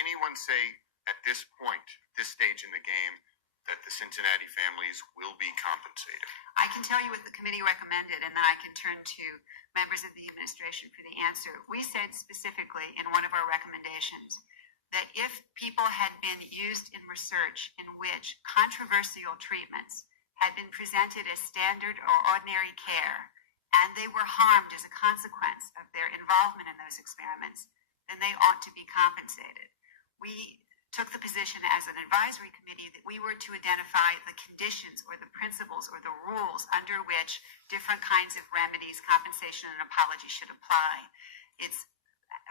anyone say at this point, this stage in the game, that the Cincinnati families will be compensated? I can tell you what the committee recommended, and then I can turn to members of the administration for the answer. We said specifically in one of our recommendations that if people had been used in research in which controversial treatments had been presented as standard or ordinary care, and they were harmed as a consequence of their involvement in those experiments, then they ought to be compensated. We took the position as an advisory committee that we were to identify the conditions or the principles or the rules under which different kinds of remedies, compensation, and apology should apply. It's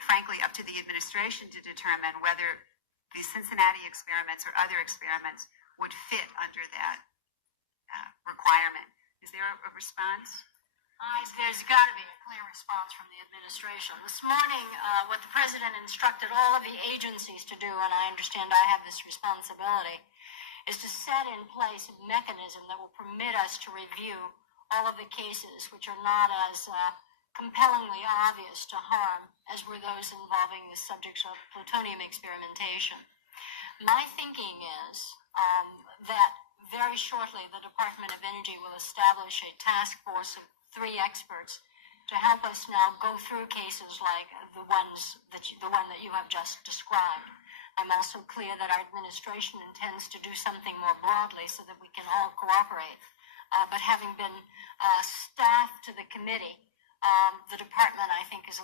frankly up to the administration to determine whether the Cincinnati experiments or other experiments would fit under that requirement. Is there a response? There's got to be a clear response from the administration. This morning, what the president instructed all of the agencies to do, and I understand I have this responsibility, is to set in place a mechanism that will permit us to review all of the cases which are not as compellingly obvious to harm as were those involving the subjects of plutonium experimentation. My thinking is that very shortly the Department of Energy will establish a task force of 3 experts to help us now go through cases like the one that you have just described. I'm also clear that our administration intends to do something more broadly so that we can all cooperate. But having been staff to the committee, the department, I think, was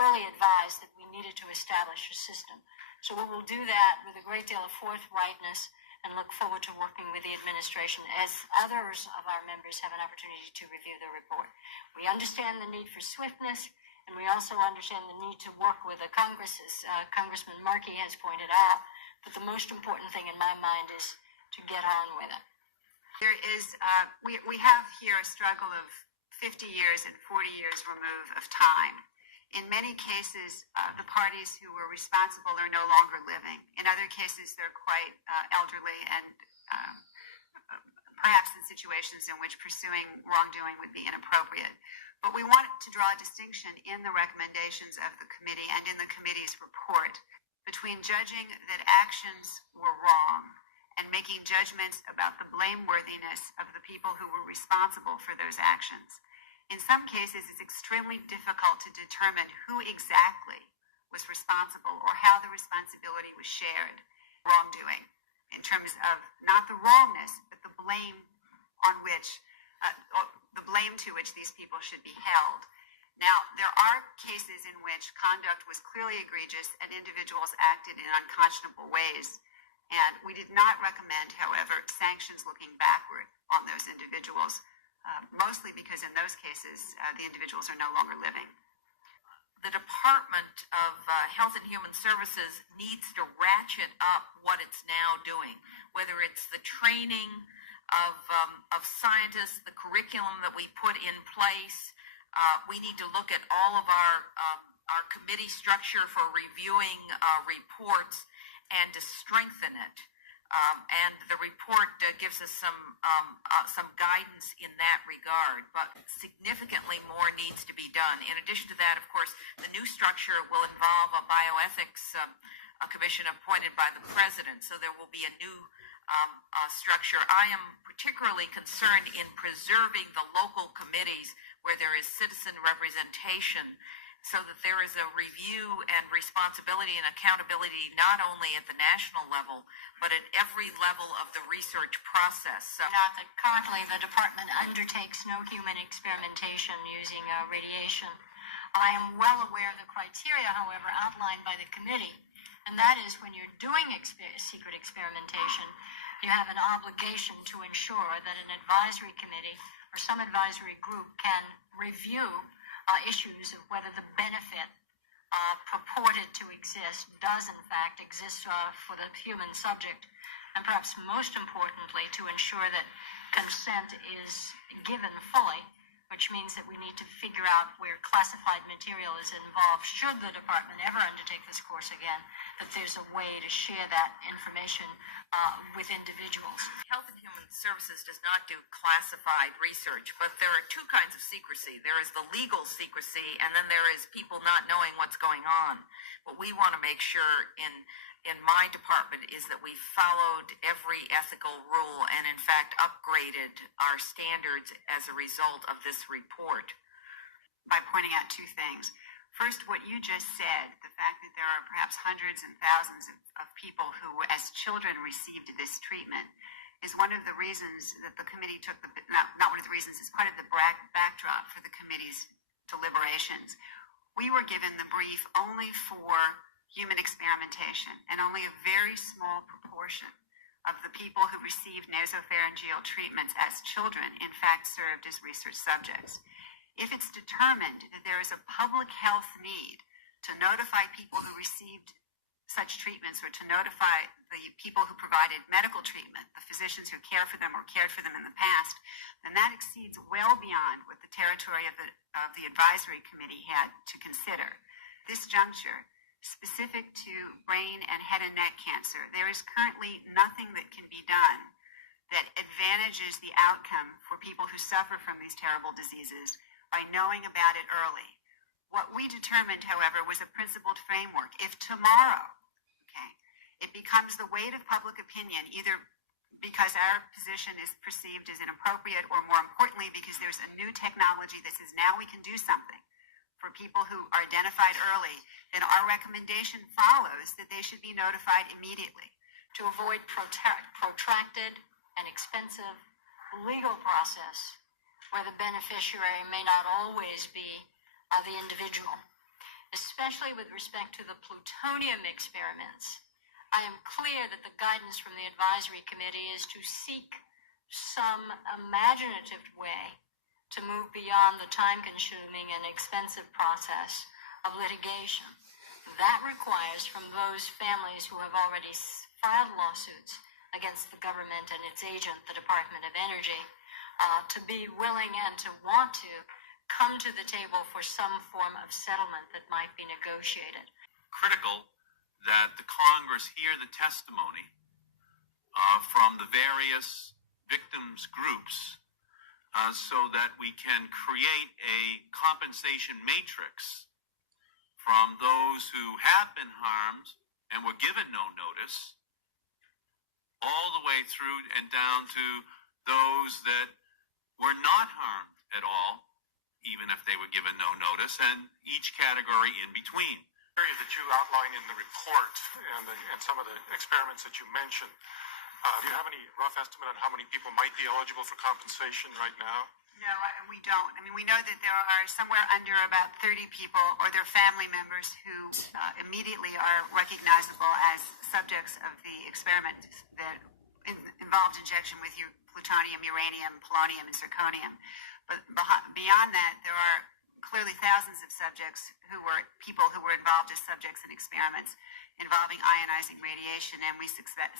early advised that we needed to establish a system. So we will do that with a great deal of forthrightness and look forward to working with the administration as others of our members have an opportunity to review the report. We understand the need for swiftness, and we also understand the need to work with the Congress, as Congressman Markey has pointed out, but the most important thing in my mind is to get on with it. There is, we have here a struggle of 50 years and 40 years remove of time. In many cases, the parties who were responsible are no longer living. In other cases, they're quite elderly and perhaps in situations in which pursuing wrongdoing would be inappropriate. But we want to draw a distinction in the recommendations of the committee and in the committee's report between judging that actions were wrong and making judgments about the blameworthiness of the people who were responsible for those actions. In some cases, it's extremely difficult to determine who exactly was responsible or how the responsibility was shared. Wrongdoing, in terms of not the wrongness, but the blame on which, the blame to which these people should be held. Now, there are cases in which conduct was clearly egregious and individuals acted in unconscionable ways. And we did not recommend, however, sanctions looking backward on those individuals. Mostly because in those cases, the individuals are no longer living. The Department of Health and Human Services needs to ratchet up what it's now doing, whether it's the training of scientists, the curriculum that we put in place. We need to look at all of our committee structure for reviewing reports and to strengthen it. And the report gives us some guidance in that regard, but significantly more needs to be done. In addition to that, of course, the new structure will involve a bioethics commission appointed by the president, so there will be a new structure. I am particularly concerned in preserving the local committees where there is citizen representation, so that there is a review and responsibility and accountability not only at the national level, but at every level of the research process. Not that currently the department undertakes no human experimentation using radiation. I am well aware of the criteria, however, outlined by the committee, and that is when you're doing secret experimentation, you have an obligation to ensure that an advisory committee or some advisory group can review issues of whether the benefit purported to exist does in fact exist for the human subject, and perhaps most importantly to ensure that consent is given fully, which means that we need to figure out where classified material is involved should the department ever undertake this course again, that there's a way to share that information with individuals. Health and Human Human Services does not do classified research, but there are two kinds of secrecy. There is the legal secrecy, and then there is people not knowing what's going on. What we want to make sure in my department is that we followed every ethical rule and in fact upgraded our standards as a result of this report. By pointing out two things. First, what you just said, the fact that there are perhaps hundreds and thousands of people who, as children, received this treatment, is one of the reasons that the committee took not one of the reasons, it's part of the backdrop for the committee's deliberations. We were given the brief only for human experimentation, and only a very small proportion of the people who received nasopharyngeal treatments as children, in fact, served as research subjects. If it's determined that there is a public health need to notify people who received such treatments, or to notify the people who provided medical treatment, the physicians who care for them or cared for them in the past, then that exceeds well beyond what the territory of the advisory committee had to consider. This juncture, specific to brain and head and neck cancer, there is currently nothing that can be done that advantages the outcome for people who suffer from these terrible diseases by knowing about it early. What we determined, however, was a principled framework. If tomorrow, it becomes the weight of public opinion, either because our position is perceived as inappropriate, or more importantly, because there's a new technology that says now we can do something for people who are identified early, then our recommendation follows that they should be notified immediately. To avoid protracted and expensive legal process where the beneficiary may not always be the individual. Especially with respect to the plutonium experiments, I am clear that the guidance from the advisory committee is to seek some imaginative way to move beyond the time-consuming and expensive process of litigation. That requires from those families who have already filed lawsuits against the government and its agent, the Department of Energy, to be willing and to want to come to the table for some form of settlement that might be negotiated. Critical that the Congress hear the testimony from the various victims groups so that we can create a compensation matrix from those who have been harmed and were given no notice, all the way through and down to those that were not harmed at all, even if they were given no notice, and each category in between. Area that you outline in the report and some of the experiments that you mentioned, do you have any rough estimate on how many people might be eligible for compensation right now? No, we don't. I mean, we know that there are somewhere under about 30 people or their family members who immediately are recognizable as subjects of the experiment that involved injection with plutonium, uranium, polonium, and zirconium. But beyond that, there are clearly thousands of subjects people who were involved as subjects in experiments involving ionizing radiation, and we suspect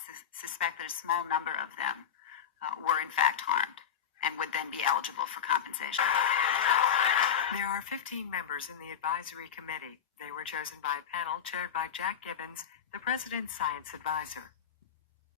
that a small number of them were in fact harmed and would then be eligible for compensation. There are 15 members in the advisory committee. They were chosen by a panel chaired by Jack Gibbons, the president's science advisor.